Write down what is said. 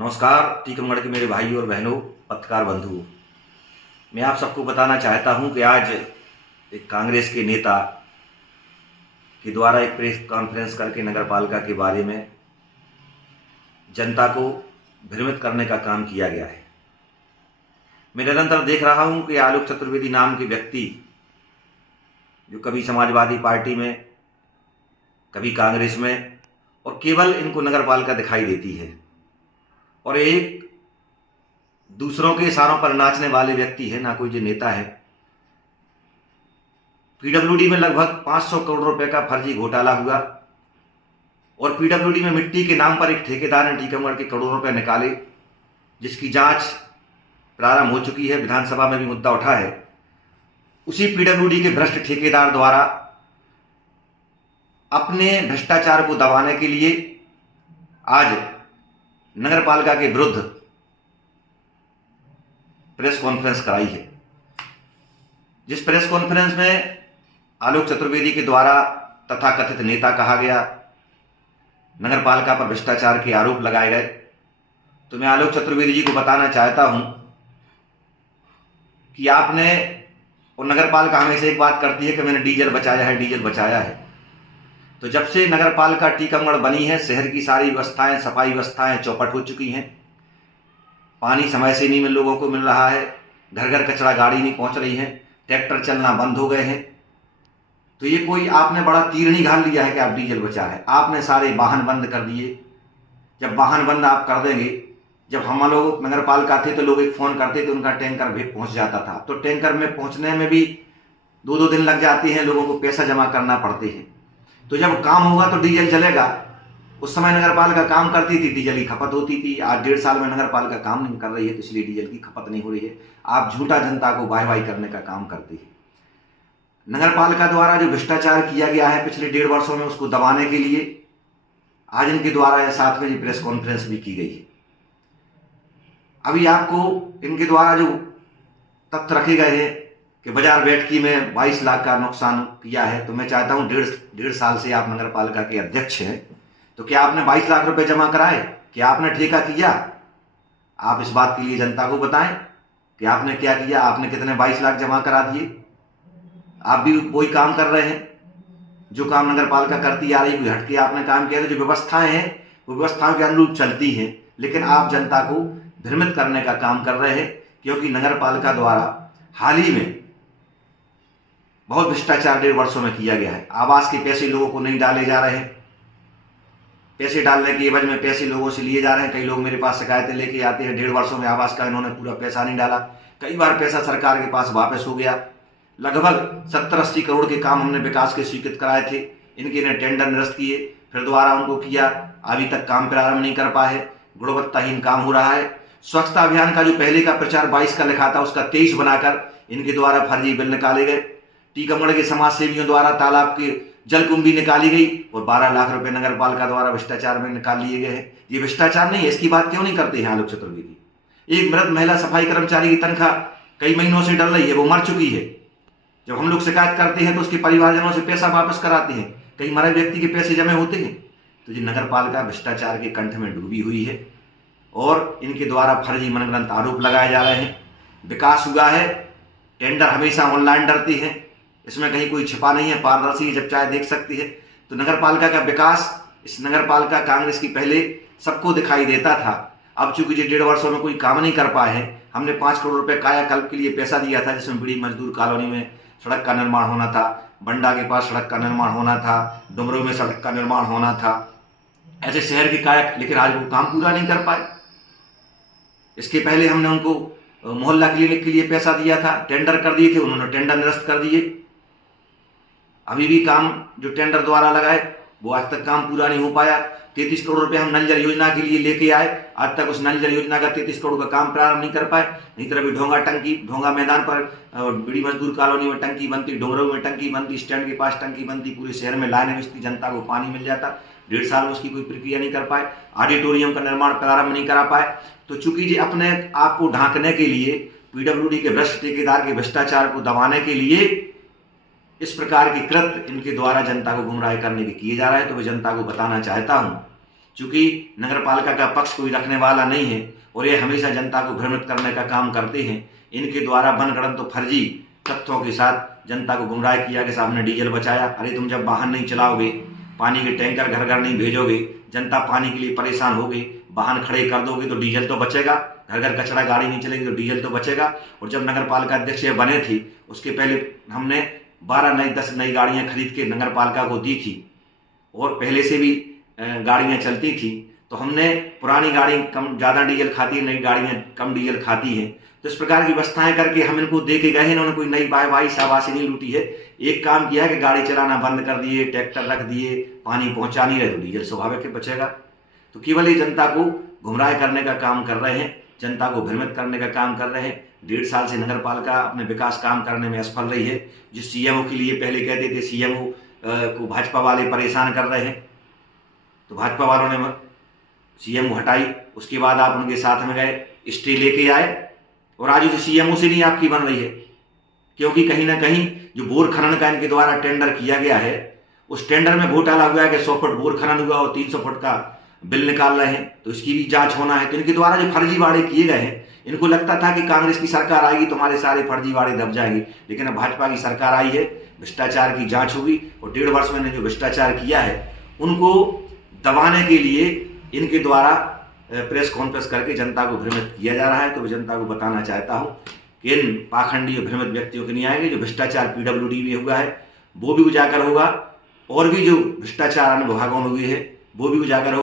नमस्कार टीकमगढ़ के मेरे भाई और बहनों, पत्रकार बंधुओं। मैं आप सबको बताना चाहता हूं कि आज एक कांग्रेस के नेता के द्वारा एक प्रेस कॉन्फ्रेंस करके नगर पालिका के बारे में जनता को भ्रमित करने का काम किया गया है। मैं निरंतर देख रहा हूं कि आलोक चतुर्वेदी नाम के व्यक्ति, जो कभी समाजवादी पार्टी में, कभी कांग्रेस में, और केवल इनको नगर पालिका दिखाई देती है, और एक दूसरों के इशारों पर नाचने वाले व्यक्ति है, ना कोई जो नेता है। पीडब्ल्यूडी में लगभग 500 करोड़ रुपए का फर्जी घोटाला हुआ, और पीडब्ल्यूडी में मिट्टी के नाम पर एक ठेकेदार ने टीकमगढ़ के करोड़ों रुपए निकाले, जिसकी जांच प्रारंभ हो चुकी है। विधानसभा में भी मुद्दा उठा है। उसी पीडब्ल्यूडी के भ्रष्ट ठेकेदार द्वारा अपने भ्रष्टाचार को दबाने के लिए आज नगर पालिका के विरुद्ध प्रेस कॉन्फ्रेंस कराई है, जिस प्रेस कॉन्फ्रेंस में आलोक चतुर्वेदी के द्वारा तथाकथित नेता कहा गया, नगर पालिका पर भ्रष्टाचार के आरोप लगाए गए। तो मैं आलोक चतुर्वेदी जी को बताना चाहता हूं कि आपने, और नगर पालिका हमेशा एक बात करती है कि मैंने डीजल बचाया है, डीजल बचाया है। तो जब से नगर पालिका टीकमगढ़ बनी है, शहर की सारी व्यवस्थाएं, सफाई व्यवस्थाएं चौपट हो चुकी हैं। पानी समय से नहीं लोगों को मिल रहा है, घर घर कचरा गाड़ी नहीं पहुंच रही है, ट्रैक्टर चलना बंद हो गए हैं। तो ये कोई आपने बड़ा तीर नहीं घाल लिया है कि आप डीजल बचा है। आपने सारे वाहन बंद कर दिए। जब वाहन बंद आप कर देंगे, जब हम लोग नगर पालिका थे तो लोग एक फ़ोन करते थे, उनका टैंकर भी पहुँच जाता था। तो टैंकर में पहुँचने में भी 2-2 दिन लग जाते हैं, लोगों को पैसा जमा करना पड़ते हैं। तो जब काम होगा तो डीजल चलेगा। उस समय नगर पालिका काम करती थी, डीजल की खपत होती थी। आज 1.5 साल में नगर पालिका काम नहीं कर रही है, तो इसलिए डीजल की खपत नहीं हो रही है। आप झूठा जनता को वाह-वाही करने का काम करते हैं। नगर पालिका द्वारा जो भ्रष्टाचार किया गया है पिछले 1.5 वर्षों में, उसको दबाने के लिए आज इनके द्वारा यह 7वीं प्रेस कॉन्फ्रेंस भी की गई है। अभी आपको इनके द्वारा जो तथ्य रखे गए हैं कि बाजार बैठकी में 22 लाख का नुकसान किया है, तो मैं चाहता हूं 1.5 साल से आप नगर पालिका के अध्यक्ष हैं, तो क्या आपने 22 लाख रुपए जमा कराए? क्या आपने ठेका किया? आप इस बात के लिए जनता को बताएं कि आपने क्या किया, आपने कितने 22 लाख जमा करा दिए। आप भी वही काम कर रहे हैं जो काम नगर पालिका करती आ रही, कोई हटके आपने काम किया। तो जो व्यवस्थाएं हैं वो व्यवस्थाओं के अनुरूप चलती हैं, लेकिन आप जनता को भ्रमित करने का काम कर रहे हैं, क्योंकि नगर पालिका द्वारा हाल ही में बहुत भ्रष्टाचार 1.5 वर्षों में किया गया है। आवास के पैसे लोगों को नहीं डाले जा रहे हैं। पैसे डालने के एवज में पैसे लोगों से लिए जा रहे हैं। कई लोग मेरे पास शिकायतें लेके आते हैं, 1.5 वर्षों में आवास का इन्होंने पूरा पैसा नहीं डाला। कई बार पैसा सरकार के पास वापस हो गया। लगभग 70-80 करोड़ के काम हमने विकास के स्वीकृत कराए थे, इनके ने टेंडर निरस्त किए, फिर दोबारा उनको किया, अभी तक काम प्रारंभ नहीं कर पाए। गुणवत्ताहीन काम हो रहा है। स्वच्छता अभियान का जो पहले का प्रचार 22 का लिखा था, उसका 23 बनाकर इनके द्वारा फर्जी बिल निकाले गए। टीकमगढ़ के समाज सेवियों द्वारा तालाब की जलकुंभी निकाली गई और 12 लाख रुपए नगर पालिका द्वारा भ्रष्टाचार में निकाल लिए गए हैं। ये भ्रष्टाचार नहीं है, इसकी बात क्यों नहीं करते हैं आलोक चतुर्वेदी? एक मृत महिला सफाई कर्मचारी की तनख्वाह कई महीनों से डल रही है, वो मर चुकी है। जब हम लोग शिकायत करते हैं तो उसके परिवारजनों से पैसा वापस कराते हैं, कहीं मरे व्यक्ति के पैसे जमे होते हैं। तो ये नगर पालिका भ्रष्टाचार के कंठ में डूबी हुई है, और इनके द्वारा फर्जी मनगढ़ंत आरोप लगाए जा रहे हैं। विकास हुआ है, टेंडर हमेशा ऑनलाइन डरती है, इसमें कहीं कोई छिपा नहीं है, पारदर्शी है, जब चाहे देख सकती है। तो नगर पालिका का विकास, इस नगर पालिका कांग्रेस की पहले सबको दिखाई देता था। अब चूंकि जो 1.5 वर्षों में कोई काम नहीं कर पाए हैं, हमने 5 करोड़ रुपए कायाकल्प के लिए पैसा दिया था, जिसमें बड़ी मजदूर कॉलोनी में सड़क का निर्माण होना था, बंडा के पास सड़क का निर्माण होना था, डुमरों में सड़क का निर्माण होना था, ऐसे शहर के काया, लेकिन आज वो काम पूरा नहीं कर पाए। इसके पहले हमने उनको मोहल्ला क्लिनिक के लिए पैसा दिया था, टेंडर कर दिए थे, उन्होंने टेंडर निरस्त कर दिए। अभी भी काम जो टेंडर द्वारा लगाए वो आज तक काम पूरा नहीं हो पाया। 33 करोड़ रुपए हम नल जल योजना के लिए लेके आए, आज तक उस नल जल योजना का 33 करोड़ का काम प्रारंभ नहीं कर पाए। नहीं तो अभी ढोंगा मैदान पर बड़ी मजदूर कॉलोनी में टंकी बनती, डोंगरों में टंकी बनती, स्टैंड के पास टंकी बनती, पूरे शहर में लाइनें बिछती, जनता को पानी मिल जाता। 1.5 साल में उसकी कोई प्रक्रिया नहीं कर पाए, ऑडिटोरियम का निर्माण प्रारंभ नहीं करा पाए। तो चूंकि जी अपने आप को ढांकने के लिए, पीडब्ल्यूडी के भ्रष्ट ठेकेदार के भ्रष्टाचार को दबाने के लिए इस प्रकार के कृत्य इनके द्वारा जनता को गुमराह करने के किए जा रहे हैं। तो मैं जनता को बताना चाहता हूं चूंकि नगर पालिका का पक्ष कोई रखने वाला नहीं है और ये हमेशा जनता को भ्रमित करने का काम करते हैं। इनके द्वारा बनगढ़ंत तो फर्जी तथ्यों के साथ जनता को गुमराह किया कि साहब ने डीजल बचाया। अरे तुम जब वाहन नहीं चलाओगे, पानी के टैंकर घर घर नहीं भेजोगे, जनता पानी के लिए परेशान होगी, वाहन खड़े कर दोगे तो डीजल तो बचेगा, घर घर कचरा गाड़ी नहीं चलेगी तो डीजल तो बचेगा। और जब नगर पालिका अध्यक्ष बने थे उसके पहले हमने 10 नई गाड़ियाँ खरीद के नगर पालिका को दी थी और पहले से भी गाड़ियाँ चलती थी। तो हमने पुरानी गाड़ी कम ज़्यादा डीजल खाती है, नई गाड़ियाँ कम डीजल खाती हैं। तो इस प्रकार की व्यवस्थाएं करके हम इनको दे के गए हैं। इन्होंने कोई नई वाहवाही शाबाशी नहीं लूटी है। एक काम किया है कि गाड़ी चलाना बंद कर दिए, ट्रैक्टर रख दिए, पानी पहुंचा नहीं रहे तो डीजल स्वाभाविक है बचेगा। तो केवल ये जनता को गुमराह करने का काम कर रहे हैं, जनता को भ्रमित करने का काम कर रहे हैं। 1.5 साल से नगर पालिका अपने विकास काम करने में असफल रही है। जो सीएमओ के लिए पहले कहते थे सीएमओ को भाजपा वाले परेशान कर रहे हैं, तो भाजपा वालों ने सीएमओ हटाई, उसके बाद आप उनके साथ में गए, स्टे लेके आए और आज उस सीएमओ से नहीं आपकी बन रही है। क्योंकि कहीं ना कहीं जो बोर खनन का इनके द्वारा टेंडर किया गया है उस टेंडर में घोटाला हुआ है कि 100 फुट बोर खनन हुआ और 300 फुट का बिल निकाल रहे हैं, तो इसकी भी जांच होना है। तो इनके द्वारा जो फर्जीवाड़े किए गए हैं, इनको लगता था कि कांग्रेस की सरकार आएगी तो हमारे सारे फर्जीवाड़े दब जाएंगे, लेकिन अब भाजपा की सरकार आई है, भ्रष्टाचार की जांच होगी और 1.5 वर्ष में जो भ्रष्टाचार किया है उनको दबाने के लिए इनके द्वारा प्रेस कॉन्फ्रेंस करके जनता को भ्रमित किया जा रहा है। तो जनता को बताना चाहता हूँ कि इन पाखंडी और भ्रमित व्यक्तियों के नहीं आएंगे। जो भ्रष्टाचार पीडब्ल्यूडी में हुआ है वो भी उजागर होगा और भी जो भ्रष्टाचार अन्य विभागों में हुए हैं वो भी उजागर होगा।